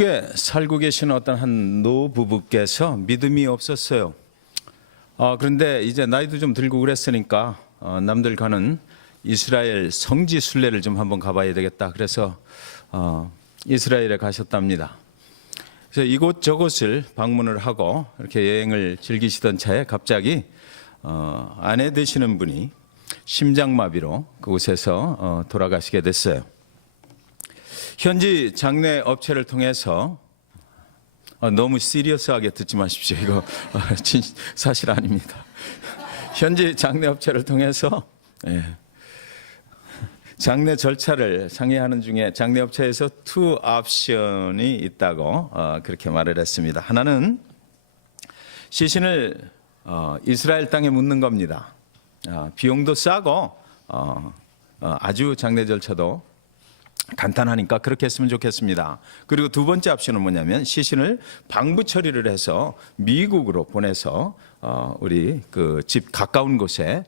미국에 살고 계신 어떤 한 노부부께서 믿음이 없었어요. 그런데 이제 나이도 좀 들고 그랬으니까 남들 가는 이스라엘 성지 순례를 좀 한번 가봐야 되겠다. 그래서 이스라엘에 가셨답니다. 그래서 이곳저곳을 방문을 하고 이렇게 여행을 즐기시던 차에 갑자기 아내 되시는 분이 심장마비로 그곳에서 돌아가시게 됐어요. 현지 장례 업체를 통해서 너무 시리어스하게 듣지 마십시오. 이거 사실 아닙니다. 현지 장례 업체를 통해서 장례 절차를 상의하는 중에 장례 업체에서 투 옵션이 있다고 그렇게 말을 했습니다. 하나는 시신을 이스라엘 땅에 묻는 겁니다. 비용도 싸고 아주 장례 절차도 간단하니까 그렇게 했으면 좋겠습니다. 그리고 두 번째 옵션은 뭐냐면 시신을 방부 처리를 해서 미국으로 보내서 우리 그 집 가까운 곳에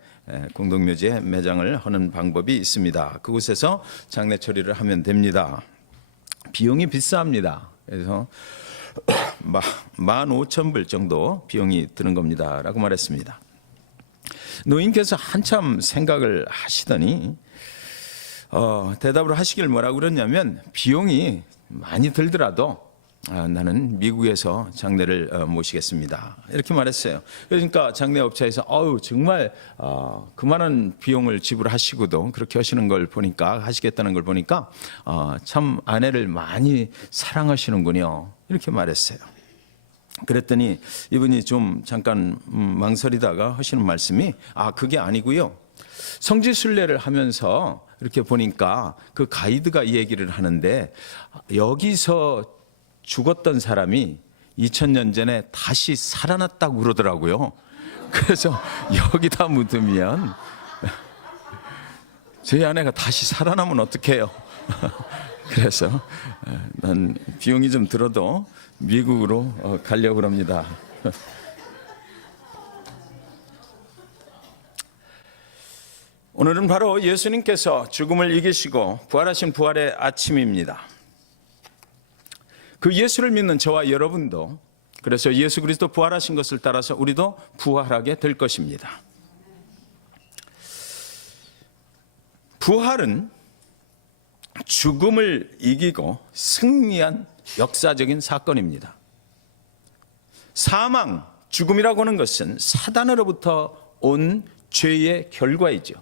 공동묘지에 매장을 하는 방법이 있습니다. 그곳에서 장례 처리를 하면 됩니다. 비용이 비쌉니다. 그래서 15,000불 정도 비용이 드는 겁니다 라고 말했습니다. 노인께서 한참 생각을 하시더니 대답을 하시길 뭐라고 그러냐면 비용이 많이 들더라도 나는 미국에서 장례를 모시겠습니다 이렇게 말했어요. 그러니까 장례 업체에서 정말 그만한 비용을 지불하시고도 그렇게 하시는 걸 보니까 하시겠다는 걸 보니까 참 아내를 많이 사랑하시는군요 이렇게 말했어요. 그랬더니 이분이 좀 잠깐 망설이다가 하시는 말씀이 그게 아니고요, 성지 순례를 하면서 이렇게 보니까 그 가이드가 이 얘기를 하는데 여기서 죽었던 사람이 2000년 전에 다시 살아났다고 그러더라고요. 그래서 여기다 묻으면 저희 아내가 다시 살아나면 어떡해요? 그래서 난 비용이 좀 들어도 미국으로 가려고 합니다. 오늘은 바로 예수님께서 죽음을 이기시고 부활하신 부활의 아침입니다. 그 예수를 믿는 저와 여러분도 그래서 예수 그리스도 부활하신 것을 따라서 우리도 부활하게 될 것입니다. 부활은 죽음을 이기고 승리한 역사적인 사건입니다. 사망, 죽음이라고 하는 것은 사단으로부터 온 죄의 결과이죠.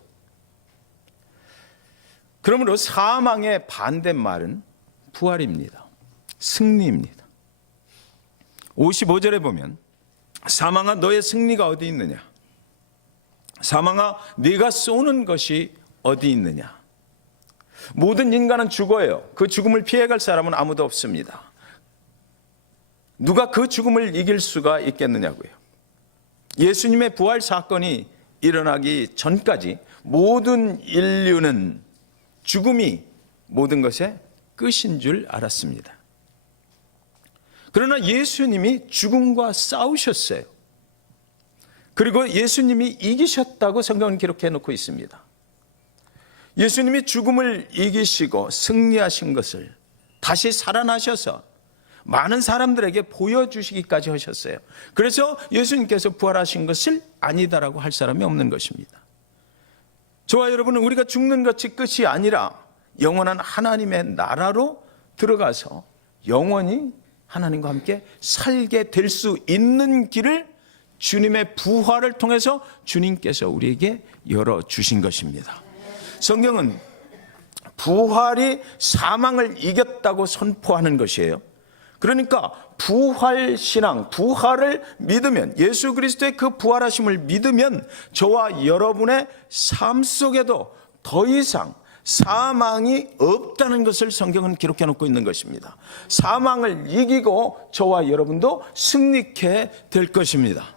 그러므로 사망의 반대말은 부활입니다. 승리입니다. 55절에 보면 사망아 너의 승리가 어디 있느냐? 사망아 네가 쏘는 것이 어디 있느냐? 모든 인간은 죽어요. 그 죽음을 피해갈 사람은 아무도 없습니다. 누가 그 죽음을 이길 수가 있겠느냐고요. 예수님의 부활 사건이 일어나기 전까지 모든 인류는 죽음이 모든 것의 끝인 줄 알았습니다. 그러나 예수님이 죽음과 싸우셨어요. 그리고 예수님이 이기셨다고 성경은 기록해 놓고 있습니다. 예수님이 죽음을 이기시고 승리하신 것을 다시 살아나셔서 많은 사람들에게 보여주시기까지 하셨어요. 그래서 예수님께서 부활하신 것을 아니다라고 할 사람이 없는 것입니다. 저와 여러분은 우리가 죽는 것이 끝이 아니라 영원한 하나님의 나라로 들어가서 영원히 하나님과 함께 살게 될 수 있는 길을 주님의 부활을 통해서 주님께서 우리에게 열어주신 것입니다. 성경은 부활이 사망을 이겼다고 선포하는 것이에요. 그러니까 부활신앙, 부활을 믿으면, 예수 그리스도의 그 부활하심을 믿으면 저와 여러분의 삶 속에도 더 이상 사망이 없다는 것을 성경은 기록해 놓고 있는 것입니다. 사망을 이기고 저와 여러분도 승리케 될 것입니다.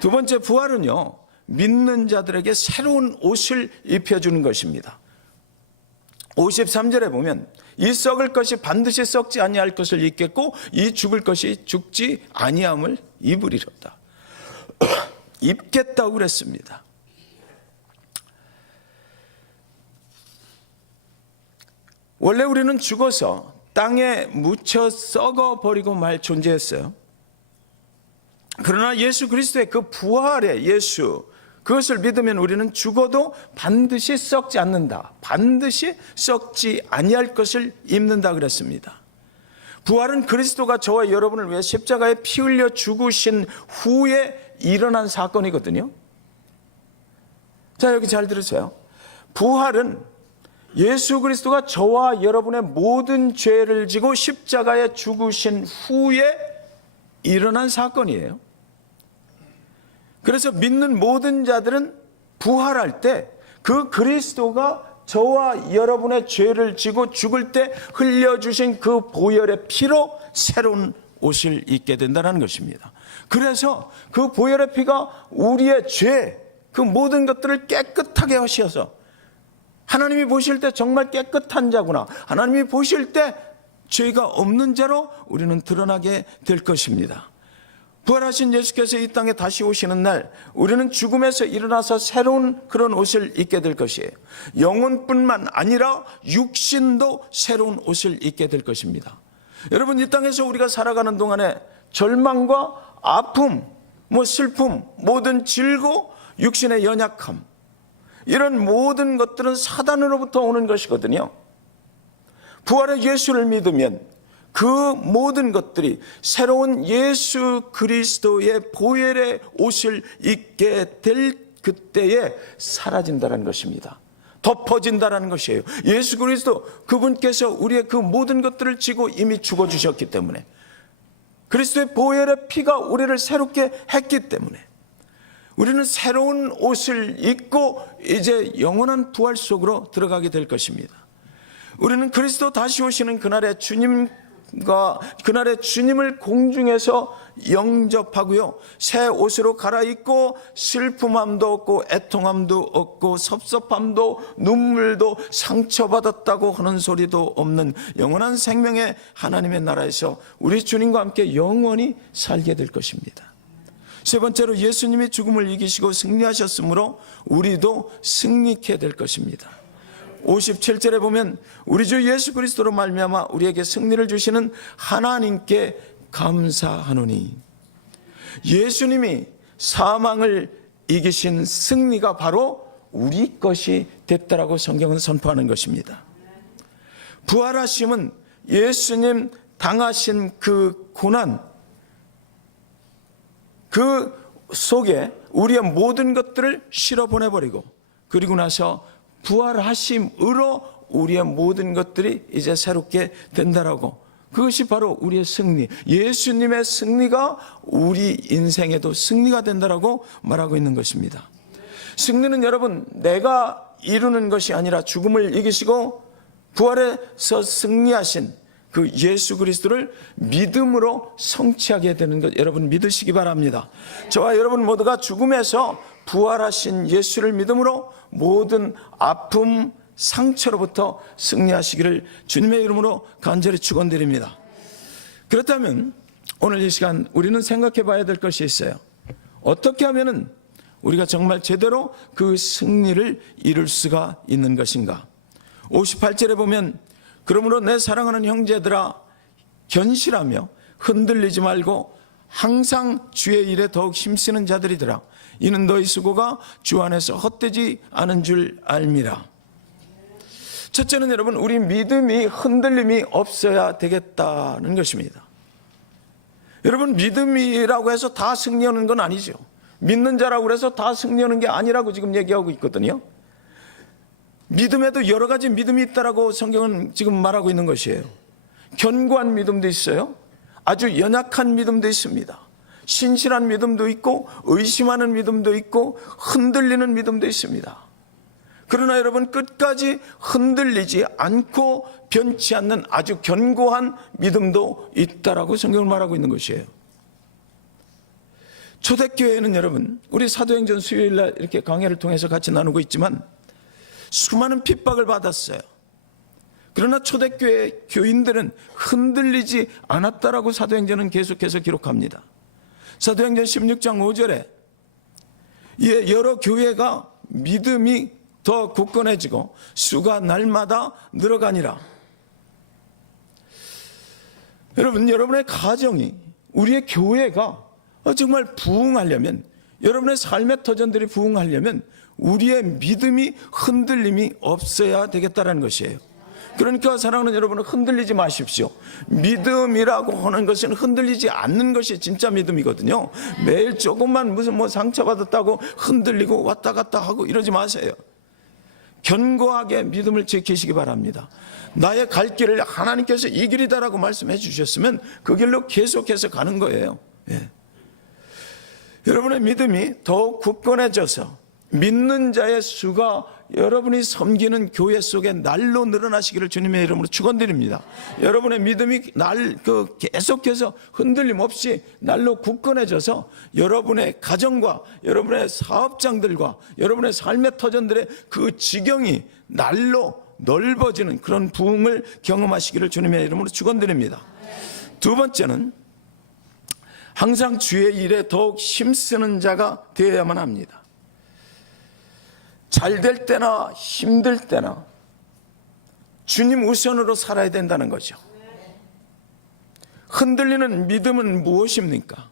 두 번째, 부활은요, 믿는 자들에게 새로운 옷을 입혀주는 것입니다. 53절에 보면 이 썩을 것이 반드시 썩지 아니할 것을 입겠고 이 죽을 것이 죽지 아니함을 입으리로다. 입겠다고 그랬습니다. 원래 우리는 죽어서 땅에 묻혀 썩어버리고 말 존재했어요. 그러나 예수 그리스도의 그 부활의 예수, 그것을 믿으면 우리는 죽어도 반드시 썩지 않는다. 반드시 썩지 아니할 것을 입는다 그랬습니다. 부활은 그리스도가 저와 여러분을 위해 십자가에 피 흘려 죽으신 후에 일어난 사건이거든요. 자, 여기 잘 들으세요. 부활은 예수 그리스도가 저와 여러분의 모든 죄를 지고 십자가에 죽으신 후에 일어난 사건이에요. 그래서 믿는 모든 자들은 부활할 때 그 그리스도가 저와 여러분의 죄를 지고 죽을 때 흘려주신 그 보혈의 피로 새로운 옷을 입게 된다는 것입니다. 그래서 그 보혈의 피가 우리의 죄, 그 모든 것들을 깨끗하게 하셔서 하나님이 보실 때 정말 깨끗한 자구나, 하나님이 보실 때 죄가 없는 자로 우리는 드러나게 될 것입니다. 부활하신 예수께서 이 땅에 다시 오시는 날 우리는 죽음에서 일어나서 새로운 그런 옷을 입게 될 것이에요. 영혼뿐만 아니라 육신도 새로운 옷을 입게 될 것입니다. 여러분, 이 땅에서 우리가 살아가는 동안에 절망과 아픔, 슬픔, 모든 질고, 육신의 연약함, 이런 모든 것들은 사단으로부터 오는 것이거든요. 부활의 예수를 믿으면 그 모든 것들이 새로운 예수 그리스도의 보혈의 옷을 입게 될 그때에 사라진다는 것입니다. 덮어진다는 것이에요. 예수 그리스도, 그분께서 우리의 그 모든 것들을 지고 이미 죽어주셨기 때문에, 그리스도의 보혈의 피가 우리를 새롭게 했기 때문에 우리는 새로운 옷을 입고 이제 영원한 부활 속으로 들어가게 될 것입니다. 우리는 그리스도 다시 오시는 그날에 그날의 주님을 공중에서 영접하고요, 새 옷으로 갈아입고 슬픔함도 없고 애통함도 없고 섭섭함도 눈물도 상처받았다고 하는 소리도 없는 영원한 생명의 하나님의 나라에서 우리 주님과 함께 영원히 살게 될 것입니다. 세 번째로, 예수님이 죽음을 이기시고 승리하셨으므로 우리도 승리케 될 것입니다. 57절에 보면 우리 주 예수 그리스도로 말미암아 우리에게 승리를 주시는 하나님께 감사하노니, 예수님이 사망을 이기신 승리가 바로 우리 것이 됐다라고 성경은 선포하는 것입니다. 부활하심은 예수님 당하신 그 고난, 그 속에 우리의 모든 것들을 실어보내버리고, 그리고 나서 부활하심으로 우리의 모든 것들이 이제 새롭게 된다라고, 그것이 바로 우리의 승리, 예수님의 승리가 우리 인생에도 승리가 된다라고 말하고 있는 것입니다. 승리는 여러분, 내가 이루는 것이 아니라 죽음을 이기시고 부활에서 승리하신 그 예수 그리스도를 믿음으로 성취하게 되는 것, 여러분 믿으시기 바랍니다. 저와 여러분 모두가 죽음에서 부활하신 예수를 믿음으로 모든 아픔, 상처로부터 승리하시기를 주님의 이름으로 간절히 축원드립니다. 그렇다면 오늘 이 시간 우리는 생각해 봐야 될 것이 있어요. 어떻게 하면은 우리가 정말 제대로 그 승리를 이룰 수가 있는 것인가? 58절에 보면, 그러므로 내 사랑하는 형제들아, 견실하며 흔들리지 말고 항상 주의 일에 더욱 힘쓰는 자들이더라. 이는 너희 수고가 주 안에서 헛되지 않은 줄 알미라. 첫째는 여러분, 우리 믿음이 흔들림이 없어야 되겠다는 것입니다. 여러분, 믿음이라고 해서 다 승리하는 건 아니죠. 믿는 자라고 해서 다 승리하는 게 아니라고 지금 얘기하고 있거든요. 믿음에도 여러 가지 믿음이 있다라고 성경은 지금 말하고 있는 것이에요. 견고한 믿음도 있어요. 아주 연약한 믿음도 있습니다. 신실한 믿음도 있고 의심하는 믿음도 있고 흔들리는 믿음도 있습니다. 그러나 여러분, 끝까지 흔들리지 않고 변치 않는 아주 견고한 믿음도 있다라고 성경을 말하고 있는 것이에요. 초대교회는 여러분, 우리 사도행전 수요일날 이렇게 강해를 통해서 같이 나누고 있지만 수많은 핍박을 받았어요. 그러나 초대교회 교인들은 흔들리지 않았다라고 사도행전은 계속해서 기록합니다. 사도행전 16장 5절에 여러 교회가 믿음이 더 굳건해지고 수가 날마다 늘어가니라. 여러분, 여러분의 가정이, 우리의 교회가 정말 부흥하려면, 여러분의 삶의 터전들이 부흥하려면 우리의 믿음이 흔들림이 없어야 되겠다는 것이에요. 그러니까 사랑하는 여러분, 흔들리지 마십시오. 믿음이라고 하는 것은 흔들리지 않는 것이 진짜 믿음이거든요. 매일 조금만 무슨 상처받았다고 흔들리고 왔다 갔다 하고 이러지 마세요. 견고하게 믿음을 지키시기 바랍니다. 나의 갈 길을 하나님께서 이 길이다라고 말씀해 주셨으면 그 길로 계속해서 가는 거예요. 예. 여러분의 믿음이 더욱 굳건해져서 믿는 자의 수가 여러분이 섬기는 교회 속에 날로 늘어나시기를 주님의 이름으로 축원드립니다. 여러분의 믿음이 계속해서 흔들림 없이 날로 굳건해져서 여러분의 가정과 여러분의 사업장들과 여러분의 삶의 터전들의 그 지경이 날로 넓어지는 그런 부흥을 경험하시기를 주님의 이름으로 축원드립니다. 두 번째는 항상 주의 일에 더욱 힘쓰는 자가 되어야만 합니다. 잘 될 때나 힘들 때나 주님 우선으로 살아야 된다는 거죠. 흔들리는 믿음은 무엇입니까?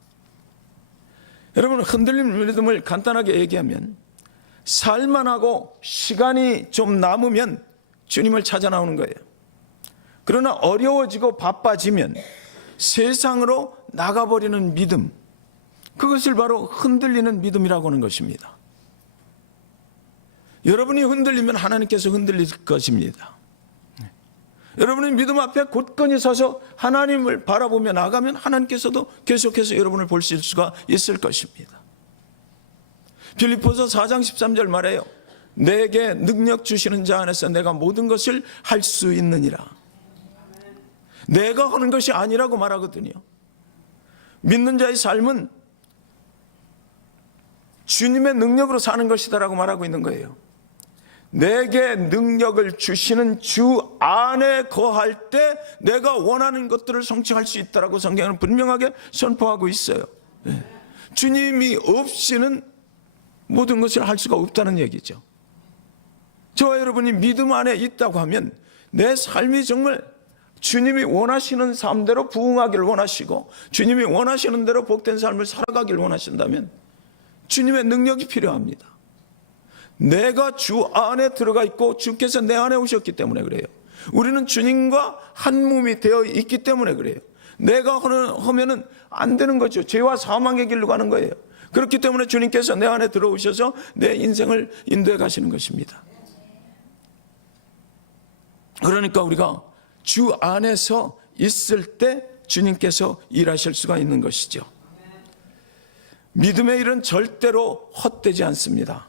여러분, 흔들리는 믿음을 간단하게 얘기하면 살만하고 시간이 좀 남으면 주님을 찾아 나오는 거예요. 그러나 어려워지고 바빠지면 세상으로 나가버리는 믿음, 그것을 바로 흔들리는 믿음이라고 하는 것입니다. 여러분이 흔들리면 하나님께서 흔들릴 것입니다. 여러분이 믿음 앞에 굳건히 서서 하나님을 바라보며 나가면 하나님께서도 계속해서 여러분을 보실 수가 있을 것입니다. 빌립보서 4장 13절 말해요. 내게 능력 주시는 자 안에서 내가 모든 것을 할 수 있느니라. 내가 하는 것이 아니라고 말하거든요. 믿는 자의 삶은 주님의 능력으로 사는 것이다라고 말하고 있는 거예요. 내게 능력을 주시는 주 안에 거할 때 내가 원하는 것들을 성취할 수 있다라고 성경은 분명하게 선포하고 있어요. 주님이 없이는 모든 것을 할 수가 없다는 얘기죠. 저와 여러분이 믿음 안에 있다고 하면 내 삶이 정말 주님이 원하시는 삶대로 부흥하기를 원하시고 주님이 원하시는 대로 복된 삶을 살아가기를 원하신다면 주님의 능력이 필요합니다. 내가 주 안에 들어가 있고 주께서 내 안에 오셨기 때문에 그래요. 우리는 주님과 한 몸이 되어 있기 때문에 그래요. 내가 하면은 안 되는 거죠. 죄와 사망의 길로 가는 거예요. 그렇기 때문에 주님께서 내 안에 들어오셔서 내 인생을 인도해 가시는 것입니다. 그러니까 우리가 주 안에서 있을 때 주님께서 일하실 수가 있는 것이죠. 믿음의 일은 절대로 헛되지 않습니다.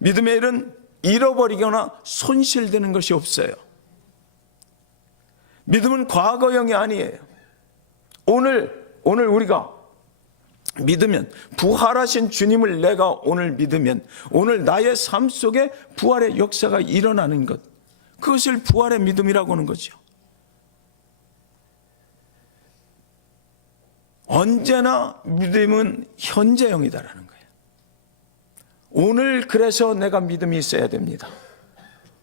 믿음의 일은 잃어버리거나 손실되는 것이 없어요. 믿음은 과거형이 아니에요. 오늘 우리가 믿으면, 부활하신 주님을 내가 오늘 믿으면 오늘 나의 삶 속에 부활의 역사가 일어나는 것, 그것을 부활의 믿음이라고 하는 거죠. 언제나 믿음은 현재형이다라는 거예요. 오늘 그래서 내가 믿음이 있어야 됩니다.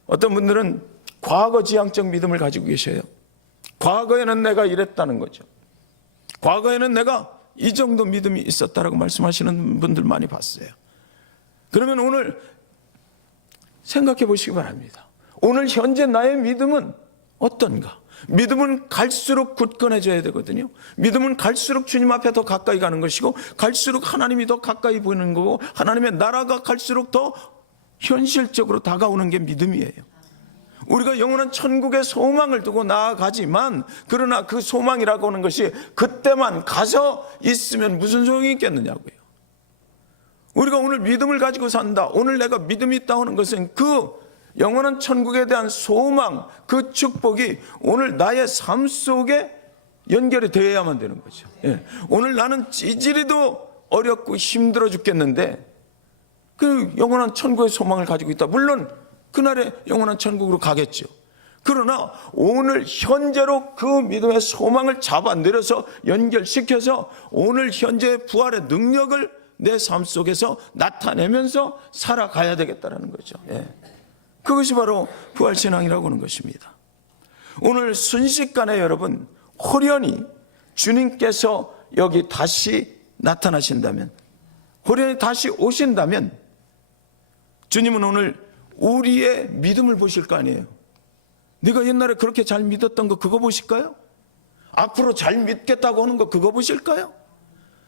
어떤 분들은 과거 지향적 믿음을 가지고 계셔요. 과거에는 내가 이랬다는 거죠. 과거에는 내가 이 정도 믿음이 있었다라고 말씀하시는 분들 많이 봤어요. 그러면 오늘 생각해 보시기 바랍니다. 오늘 현재 나의 믿음은 어떤가? 믿음은 갈수록 굳건해져야 되거든요. 믿음은 갈수록 주님 앞에 더 가까이 가는 것이고 갈수록 하나님이 더 가까이 보이는 거고 하나님의 나라가 갈수록 더 현실적으로 다가오는 게 믿음이에요. 우리가 영원한 천국의 소망을 두고 나아가지만 그러나 그 소망이라고 하는 것이 그때만 가서 있으면 무슨 소용이 있겠느냐고요. 우리가 오늘 믿음을 가지고 산다, 오늘 내가 믿음이 있다 하는 것은 그 영원한 천국에 대한 소망, 그 축복이 오늘 나의 삶 속에 연결이 되어야만 되는 거죠. 오늘 나는 찌질이도 어렵고 힘들어 죽겠는데 그 영원한 천국의 소망을 가지고 있다. 물론 그날에 영원한 천국으로 가겠죠. 그러나 오늘 현재로 그 믿음의 소망을 잡아내려서 연결시켜서 오늘 현재 부활의 능력을 내 삶 속에서 나타내면서 살아가야 되겠다는 거죠. 그것이 바로 부활신앙이라고 하는 것입니다. 오늘 순식간에 여러분 호련히 주님께서 여기 다시 나타나신다면, 호련히 다시 오신다면 주님은 오늘 우리의 믿음을 보실 거 아니에요. 네가 옛날에 그렇게 잘 믿었던 거 그거 보실까요? 앞으로 잘 믿겠다고 하는 거 그거 보실까요?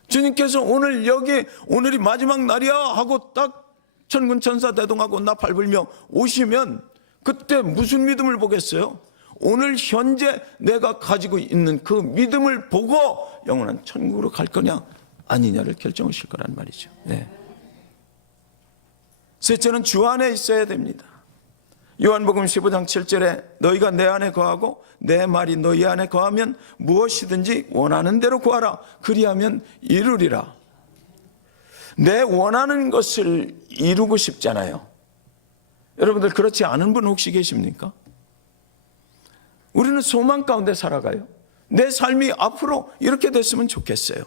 주님께서 오늘 여기 오늘이 마지막 날이야 하고 딱 천군 천사 대동하고 나팔 불며 오시면 그때 무슨 믿음을 보겠어요? 오늘 현재 내가 가지고 있는 그 믿음을 보고 영원한 천국으로 갈 거냐 아니냐를 결정하실 거란 말이죠. 네. 셋째는 주 안에 있어야 됩니다. 요한복음 15장 7절에 너희가 내 안에 거하고 내 말이 너희 안에 거하면 무엇이든지 원하는 대로 구하라. 그리하면 이루리라. 내 원하는 것을 이루고 싶잖아요. 여러분들 그렇지 않은 분 혹시 계십니까? 우리는 소망 가운데 살아가요. 내 삶이 앞으로 이렇게 됐으면 좋겠어요.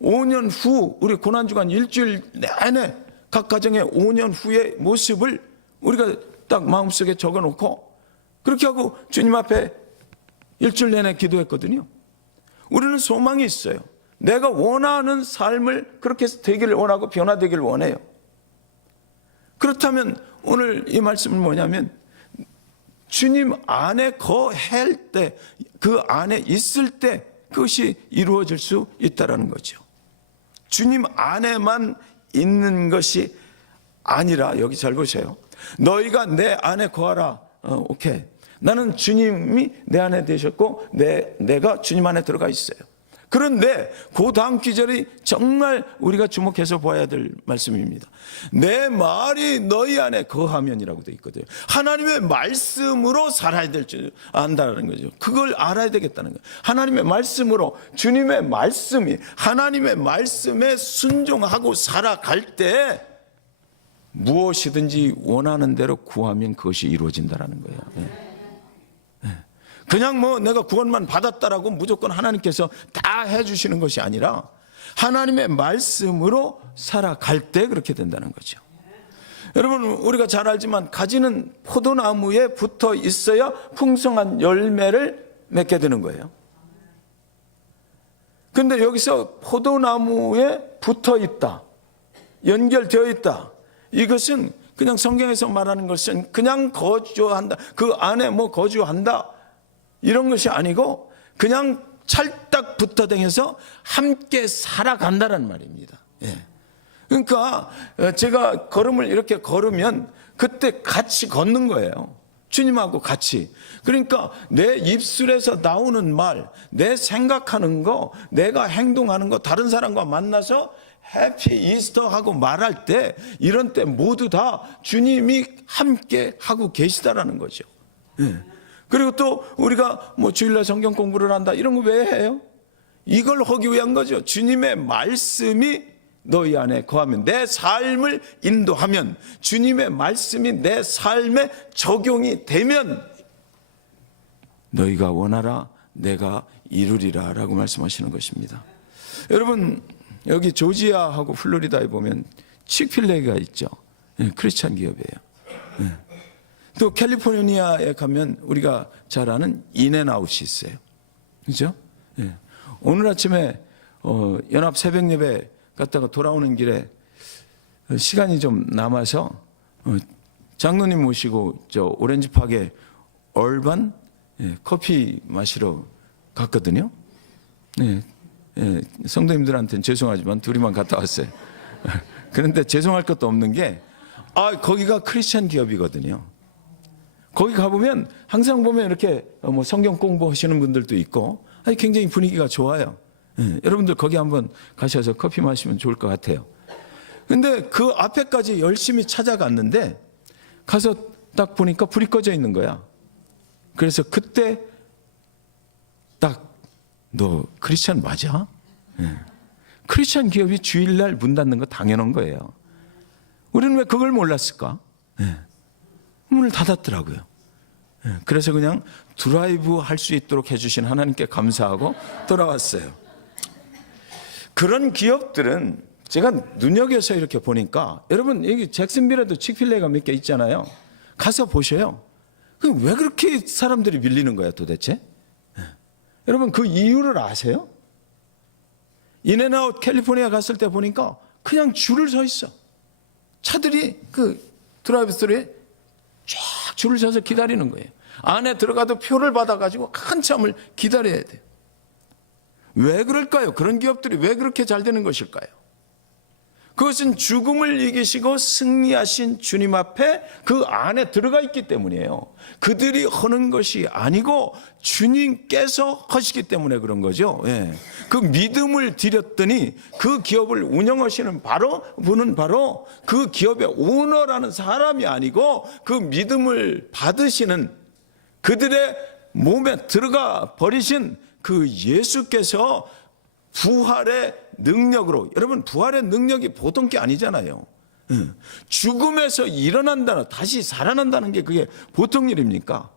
5년 후 우리 고난주간 일주일 내내 각 가정의 5년 후의 모습을 우리가 딱 마음속에 적어놓고 그렇게 하고 주님 앞에 일주일 내내 기도했거든요. 우리는 소망이 있어요. 내가 원하는 삶을 그렇게 되기를 원하고 변화되기를 원해요. 그렇다면 오늘 이 말씀은 뭐냐면 주님 안에 거할 때, 그 안에 있을 때 그것이 이루어질 수 있다는 거죠. 주님 안에만 있는 것이 아니라, 여기 잘 보세요. 너희가 내 안에 거하라. 오케이. 나는 주님이 내 안에 되셨고 내가 주님 안에 들어가 있어요. 그런데 그 다음 기절이 정말 우리가 주목해서 봐야 될 말씀입니다. 내 말이 너희 안에 거하면이라고 되어 있거든요. 하나님의 말씀으로 살아야 될 줄 안다는 거죠. 그걸 알아야 되겠다는 거예요. 하나님의 말씀으로, 주님의 말씀이 하나님의 말씀에 순종하고 살아갈 때 무엇이든지 원하는 대로 구하면 그것이 이루어진다는 거예요. 그냥 뭐 내가 구원만 받았다라고 무조건 하나님께서 다 해주시는 것이 아니라 하나님의 말씀으로 살아갈 때 그렇게 된다는 거죠. 여러분, 우리가 잘 알지만 가지는 포도나무에 붙어 있어야 풍성한 열매를 맺게 되는 거예요. 그런데 여기서 포도나무에 붙어 있다, 연결되어 있다, 이것은 그냥 성경에서 말하는 것은 그냥 거주한다, 그 안에 뭐 거주한다 이런 것이 아니고 그냥 찰딱 붙어 다녀서 함께 살아간다는 말입니다. 예. 그러니까 제가 걸음을 이렇게 걸으면 그때 같이 걷는 거예요. 주님하고 같이. 그러니까 내 입술에서 나오는 말, 내 생각하는 거, 내가 행동하는 거, 다른 사람과 만나서 해피 이스터 하고 말할 때, 이런 때 모두 다 주님이 함께 하고 계시다라는 거죠. 예. 그리고 또 우리가 뭐 주일날 성경 공부를 한다 이런 거 왜 해요? 이걸 하기 위한 거죠. 주님의 말씀이 너희 안에 거하면, 내 삶을 인도하면, 주님의 말씀이 내 삶에 적용이 되면 너희가 원하라 내가 이루리라 라고 말씀하시는 것입니다. 여러분, 여기 조지아하고 플로리다에 보면 칙필레가 있죠. 예, 크리스찬 기업이에요. 예. 또 캘리포니아에 가면 우리가 잘 아는 인앤아웃이 있어요. 그죠? 예. 오늘 아침에 연합 새벽 예배 갔다가 돌아오는 길에 시간이 좀 남아서 장로님 모시고 저 오렌지팍에 얼반 커피 마시러 갔거든요. 예. 예. 성도님들한테는 죄송하지만 둘이만 갔다 왔어요. 그런데 죄송할 것도 없는 게 거기가 크리스찬 기업이거든요. 거기 가보면 항상 보면 이렇게 뭐 성경 공부하시는 분들도 있고 굉장히 분위기가 좋아요. 예, 여러분들 거기 한번 가셔서 커피 마시면 좋을 것 같아요. 근데 그 앞에까지 열심히 찾아갔는데 가서 딱 보니까 불이 꺼져 있는 거야. 그래서 그때 딱 너 크리스찬 맞아? 예. 크리스찬 기업이 주일날 문 닫는 거 당연한 거예요. 우리는 왜 그걸 몰랐을까? 예. 문을 닫았더라고요. 그래서 그냥 드라이브 할 수 있도록 해주신 하나님께 감사하고 돌아왔어요. 그런 기업들은 제가 눈여겨서 이렇게 보니까, 여러분 여기 잭슨빌에도 칙필레가 몇 개 있잖아요. 가서 보셔요. 왜 그렇게 사람들이 밀리는 거야 도대체? 여러분 그 이유를 아세요? 인앤아웃 캘리포니아 갔을 때 보니까 그냥 줄을 서 있어. 차들이 그 드라이브 스루에 쫙 줄을 서서 기다리는 거예요. 안에 들어가도 표를 받아가지고 한참을 기다려야 돼요. 왜 그럴까요? 그런 기업들이 왜 그렇게 잘 되는 것일까요? 그것은 죽음을 이기시고 승리하신 주님 앞에 그 안에 들어가 있기 때문이에요. 그들이 하는 것이 아니고 주님께서 하시기 때문에 그런 거죠. 예. 그 믿음을 드렸더니 그 기업을 운영하시는 분은 바로 그 기업의 오너라는 사람이 아니고 그 믿음을 받으시는 그들의 몸에 들어가 버리신 그 예수께서 부활의 능력으로, 여러분 부활의 능력이 보통 게 아니잖아요. 죽음에서 일어난다는, 다시 살아난다는 게 그게 보통 일입니까?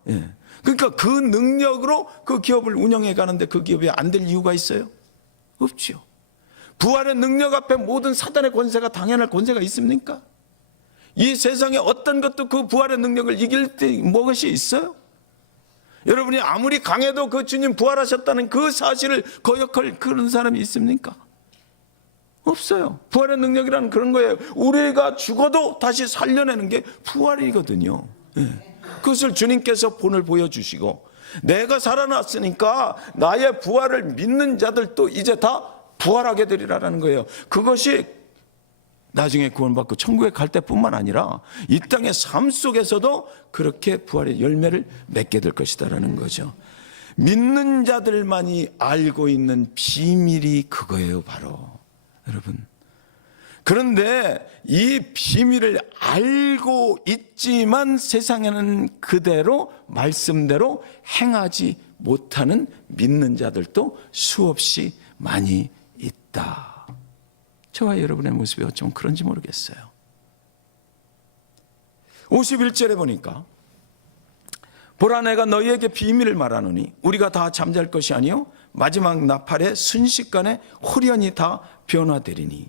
그러니까 그 능력으로 그 기업을 운영해 가는데 그 기업이 안 될 이유가 있어요? 없죠. 부활의 능력 앞에 모든 사단의 권세가 당연할 권세가 있습니까? 이 세상에 어떤 것도 그 부활의 능력을 이길 때 무엇이 있어요? 여러분이 아무리 강해도 그 주님 부활하셨다는 그 사실을 거역할 그런 사람이 있습니까? 없어요. 부활의 능력이라는 그런 거예요. 우리가 죽어도 다시 살려내는 게 부활이거든요. 그것을 주님께서 본을 보여주시고, 내가 살아났으니까 나의 부활을 믿는 자들도 이제 다 부활하게 되리라는 거예요. 그것이 나중에 구원받고 천국에 갈 때뿐만 아니라 이 땅의 삶 속에서도 그렇게 부활의 열매를 맺게 될 것이다라는 거죠. 믿는 자들만이 알고 있는 비밀이 그거예요, 바로. 여러분. 그런데 이 비밀을 알고 있지만 세상에는 그대로 말씀대로 행하지 못하는 믿는 자들도 수없이 많이 있다. 저와 여러분의 모습이 어쩜 그런지 모르겠어요. 51절에 보니까 보라, 내가 너희에게 비밀을 말하노니 우리가 다 잠잘 것이 아니요 마지막 나팔에 순식간에 홀연히 다 변화되리니.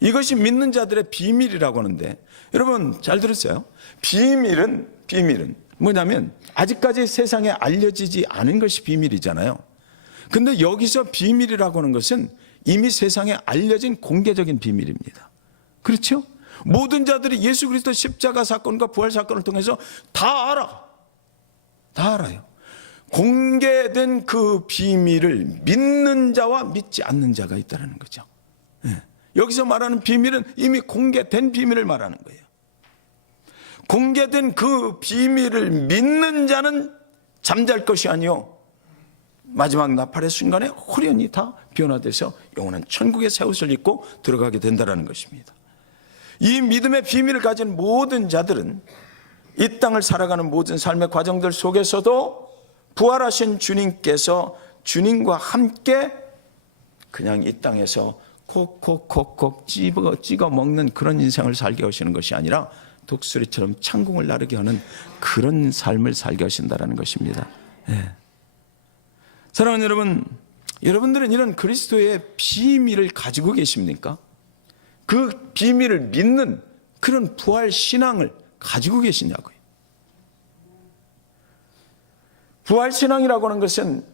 이것이 믿는 자들의 비밀이라고 하는데, 여러분 잘 들으세요. 비밀은 뭐냐면 아직까지 세상에 알려지지 않은 것이 비밀이잖아요. 근데 여기서 비밀이라고 하는 것은 이미 세상에 알려진 공개적인 비밀입니다. 그렇죠? 모든 자들이 예수 그리스도 십자가 사건과 부활 사건을 통해서 다 알아. 다 알아요. 공개된 그 비밀을 믿는 자와 믿지 않는 자가 있다는 거죠. 여기서 말하는 비밀은 이미 공개된 비밀을 말하는 거예요. 공개된 그 비밀을 믿는 자는 잠잘 것이 아니요 마지막 나팔의 순간에 홀연히 다 변화돼서 영원한 천국의 새 옷을 입고 들어가게 된다는 것입니다. 이 믿음의 비밀을 가진 모든 자들은 이 땅을 살아가는 모든 삶의 과정들 속에서도 부활하신 주님께서 주님과 함께 그냥 이 땅에서 콕콕콕콕 찍어 먹는 그런 인생을 살게 하시는 것이 아니라 독수리처럼 창공을 나르게 하는 그런 삶을 살게 하신다는 것입니다. 사랑하는 여러분, 여러분들은 이런 그리스도의 비밀을 가지고 계십니까? 그 비밀을 믿는 그런 부활 신앙을 가지고 계시냐고요. 부활 신앙이라고 하는 것은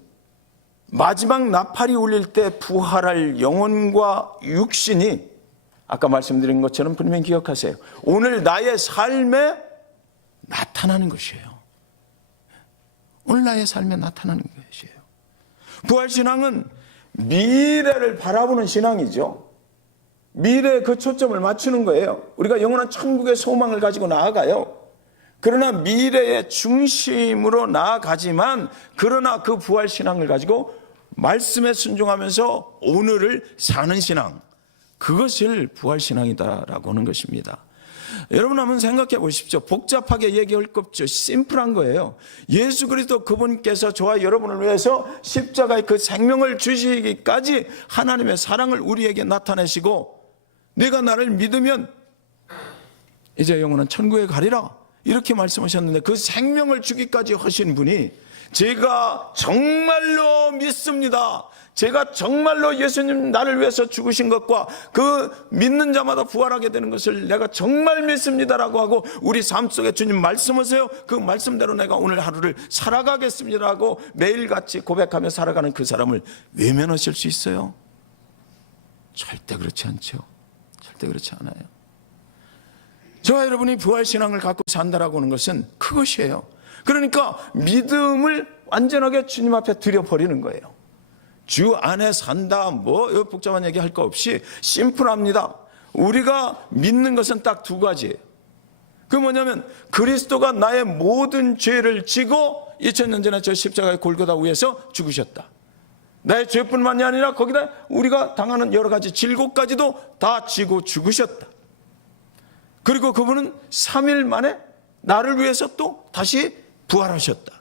마지막 나팔이 울릴 때 부활할 영혼과 육신이 아까 말씀드린 것처럼 분명히 기억하세요. 오늘 나의 삶에 나타나는 것이에요. 오늘 나의 삶에 나타나는 것이에요. 부활신앙은 미래를 바라보는 신앙이죠. 미래에 그 초점을 맞추는 거예요. 우리가 영원한 천국의 소망을 가지고 나아가요. 그러나 미래의 중심으로 나아가지만, 그러나 그 부활신앙을 가지고 말씀에 순종하면서 오늘을 사는 신앙, 그것을 부활신앙이다라고 하는 것입니다. 여러분 한번 생각해 보십시오. 복잡하게 얘기할 것 없죠. 심플한 거예요. 예수 그리스도 그분께서 저와 여러분을 위해서 십자가의 그 생명을 주시기까지 하나님의 사랑을 우리에게 나타내시고, 내가 나를 믿으면 이제 영원한 천국에 가리라 이렇게 말씀하셨는데, 그 생명을 주기까지 하신 분이 제가 정말로 믿습니다. 제가 정말로 예수님 나를 위해서 죽으신 것과 그 믿는 자마다 부활하게 되는 것을 내가 정말 믿습니다라고 하고 우리 삶 속에 주님 말씀하세요. 그 말씀대로 내가 오늘 하루를 살아가겠습니다라고 매일같이 고백하며 살아가는 그 사람을 외면하실 수 있어요? 절대 그렇지 않죠. 절대 그렇지 않아요. 저와 여러분이 부활신앙을 갖고 산다라고 하는 것은 그것이에요. 그러니까 믿음을 완전하게 주님 앞에 드려버리는 거예요. 주 안에 산다, 복잡한 얘기 할 거 없이 심플합니다. 우리가 믿는 것은 딱 두 가지예요. 그 뭐냐면 그리스도가 나의 모든 죄를 지고 2000년 전에 저 십자가의 골고다 위에서 죽으셨다. 나의 죄뿐만이 아니라 거기다 우리가 당하는 여러 가지 질고까지도 다 지고 죽으셨다. 그리고 그분은 3일 만에 나를 위해서 또 다시 부활하셨다.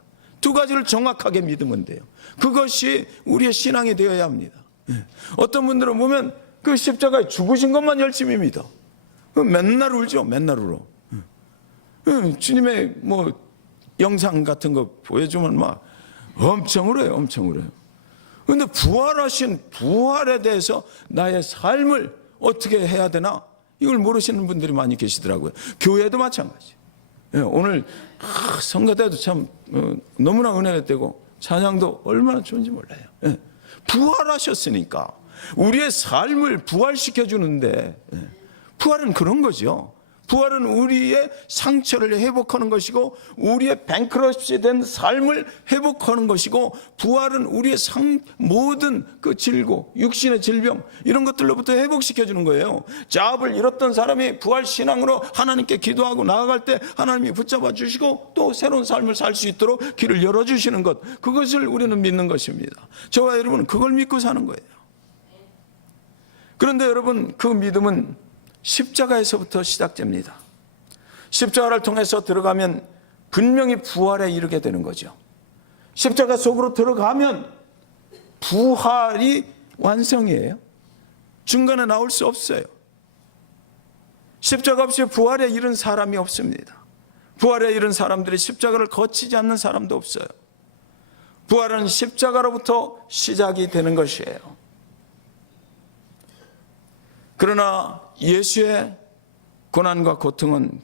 두 가지를 정확하게 믿으면 돼요. 그것이 우리의 신앙이 되어야 합니다. 어떤 분들은 보면 그 십자가에 죽으신 것만 열심히 믿어. 맨날 울죠. 맨날 울어. 주님의 영상 같은 거 보여주면 막 엄청 울어요. 엄청 울어요. 그런데 부활하신 부활에 대해서 나의 삶을 어떻게 해야 되나? 이걸 모르시는 분들이 많이 계시더라고요. 교회도 마찬가지. 오늘 성가 때도 참 너무나 은혜가 되고 찬양도 얼마나 좋은지 몰라요. 부활하셨으니까 우리의 삶을 부활시켜 주는데, 부활은 그런 거죠. 부활은 우리의 상처를 회복하는 것이고 우리의 뱅크러시 된 삶을 회복하는 것이고, 부활은 우리의 모든 그 질고 육신의 질병 이런 것들로부터 회복시켜 주는 거예요. 자업을 잃었던 사람이 부활 신앙으로 하나님께 기도하고 나아갈 때 하나님이 붙잡아 주시고 또 새로운 삶을 살 수 있도록 길을 열어주시는 것, 그것을 우리는 믿는 것입니다. 저와 여러분은 그걸 믿고 사는 거예요. 그런데 여러분, 그 믿음은 십자가에서부터 시작됩니다. 십자가를 통해서 들어가면 분명히 부활에 이르게 되는 거죠. 십자가 속으로 들어가면 부활이 완성이에요. 중간에 나올 수 없어요. 십자가 없이 부활에 이른 사람이 없습니다. 부활에 이른 사람들이 십자가를 거치지 않는 사람도 없어요. 부활은 십자가로부터 시작이 되는 것이에요. 그러나 예수의 고난과 고통은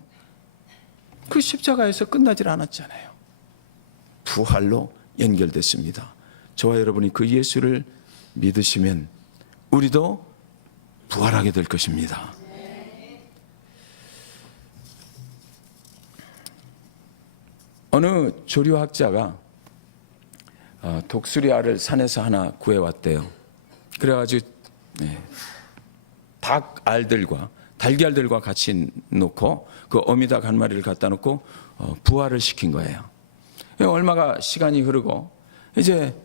그 십자가에서 끝나질 않았잖아요. 부활로 연결됐습니다. 저와 여러분이 그 예수를 믿으시면 우리도 부활하게 될 것입니다. 어느 조류학자가 독수리알을 산에서 하나 구해왔대요. 그래가지고 닭 알들과 달걀들과 같이 놓고 그 어미닭 한 마리를 갖다 놓고 부화를 시킨 거예요. 얼마가 시간이 흐르고 이제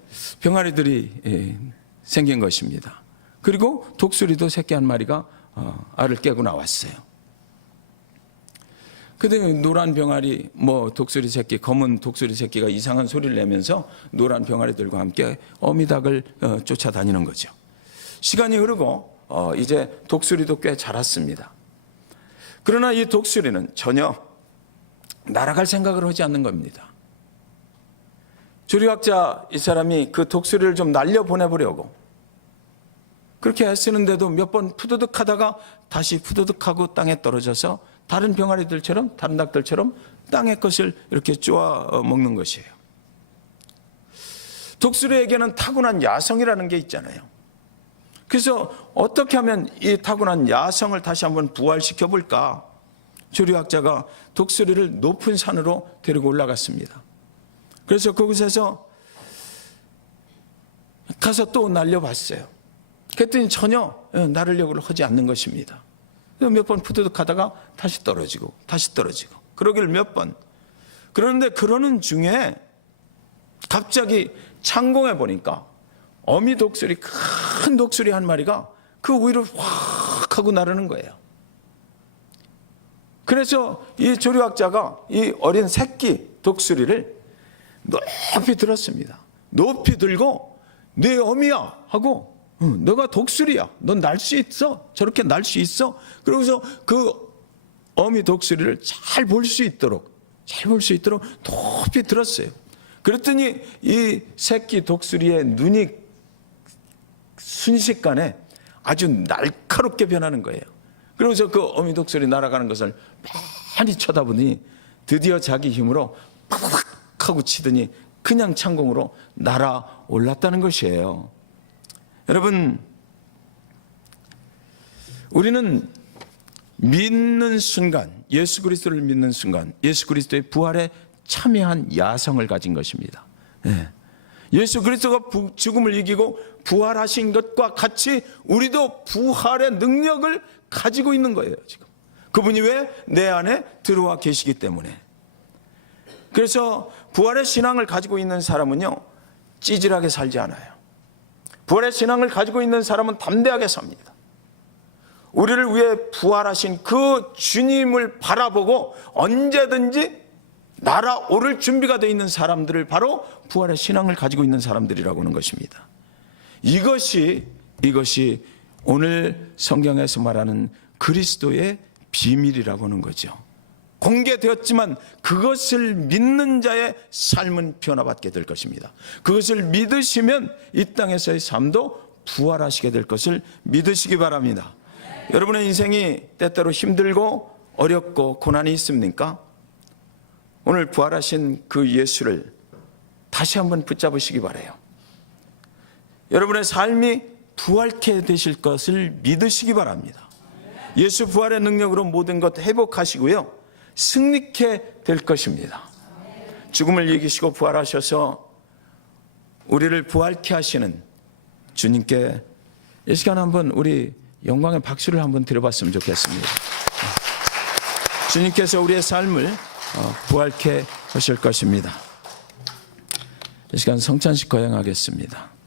병아리들이 생긴 것입니다. 그리고 독수리도 새끼 한 마리가 알을 깨고 나왔어요. 근데 노란 병아리, 독수리 새끼, 검은 독수리 새끼가 이상한 소리를 내면서 노란 병아리들과 함께 어미닭을 쫓아다니는 거죠. 시간이 흐르고 이제 독수리도 꽤 자랐습니다. 그러나 이 독수리는 전혀 날아갈 생각을 하지 않는 겁니다. 조류학자 이 사람이 그 독수리를 좀 날려보내보려고 그렇게 애쓰는데도 몇 번 푸드득 하다가 다시 푸드득 하고 땅에 떨어져서 다른 병아리들처럼, 다른 닭들처럼 땅의 것을 이렇게 쪼아 먹는 것이에요. 독수리에게는 타고난 야성이라는 게 있잖아요. 그래서 어떻게 하면 이 타고난 야성을 다시 한번 부활시켜 볼까? 조류학자가 독수리를 높은 산으로 데리고 올라갔습니다. 그래서 그곳에서 가서 또 날려봤어요. 그랬더니 전혀 나르려고 하지 않는 것입니다. 몇 번 푸드득 하다가 다시 떨어지고 다시 떨어지고 그러길 몇 번. 그런데 그러는 중에 갑자기 창공해 보니까 어미 독수리, 큰 독수리 한 마리가 그 위로 확 하고 나르는 거예요. 그래서 이 조류학자가 이 어린 새끼 독수리를 높이 들었습니다. 높이 들고 네 어미야 하고 너가 독수리야. 넌 날 수 있어. 저렇게 날 수 있어. 그러고서 그 어미 독수리를 잘 볼 수 있도록 높이 들었어요. 그랬더니 이 새끼 독수리의 눈이 순식간에 아주 날카롭게 변하는 거예요. 그러면서 그 어미 독수리 날아가는 것을 많이 쳐다보니 드디어 자기 힘으로 팍팍 하고 치더니 그냥 창공으로 날아올랐다는 것이에요. 여러분, 우리는 믿는 순간, 예수 그리스도를 믿는 순간 예수 그리스도의 부활에 참여한 야성을 가진 것입니다. 예수 그리스도가 죽음을 이기고 부활하신 것과 같이 우리도 부활의 능력을 가지고 있는 거예요. 지금 그분이 왜 내 안에 들어와 계시기 때문에. 그래서 부활의 신앙을 가지고 있는 사람은요, 찌질하게 살지 않아요. 부활의 신앙을 가지고 있는 사람은 담대하게 삽니다. 우리를 위해 부활하신 그 주님을 바라보고 언제든지 날아오를 준비가 되어 있는 사람들을 바로 부활의 신앙을 가지고 있는 사람들이라고 하는 것입니다. 이것이 오늘 성경에서 말하는 그리스도의 비밀이라고 하는 거죠. 공개되었지만 그것을 믿는 자의 삶은 변화받게 될 것입니다. 그것을 믿으시면 이 땅에서의 삶도 부활하시게 될 것을 믿으시기 바랍니다. 여러분의 인생이 때때로 힘들고 어렵고 고난이 있습니까? 오늘 부활하신 그 예수를 다시 한번 붙잡으시기 바라요. 여러분의 삶이 부활케 되실 것을 믿으시기 바랍니다. 예수 부활의 능력으로 모든 것 회복하시고요, 승리케 될 것입니다. 죽음을 이기시고 부활하셔서 우리를 부활케 하시는 주님께 이 시간 한번 우리 영광의 박수를 한번 드려봤으면 좋겠습니다. 주님께서 우리의 삶을 부활케 하실 것입니다. 이 시간 성찬식 거행하겠습니다.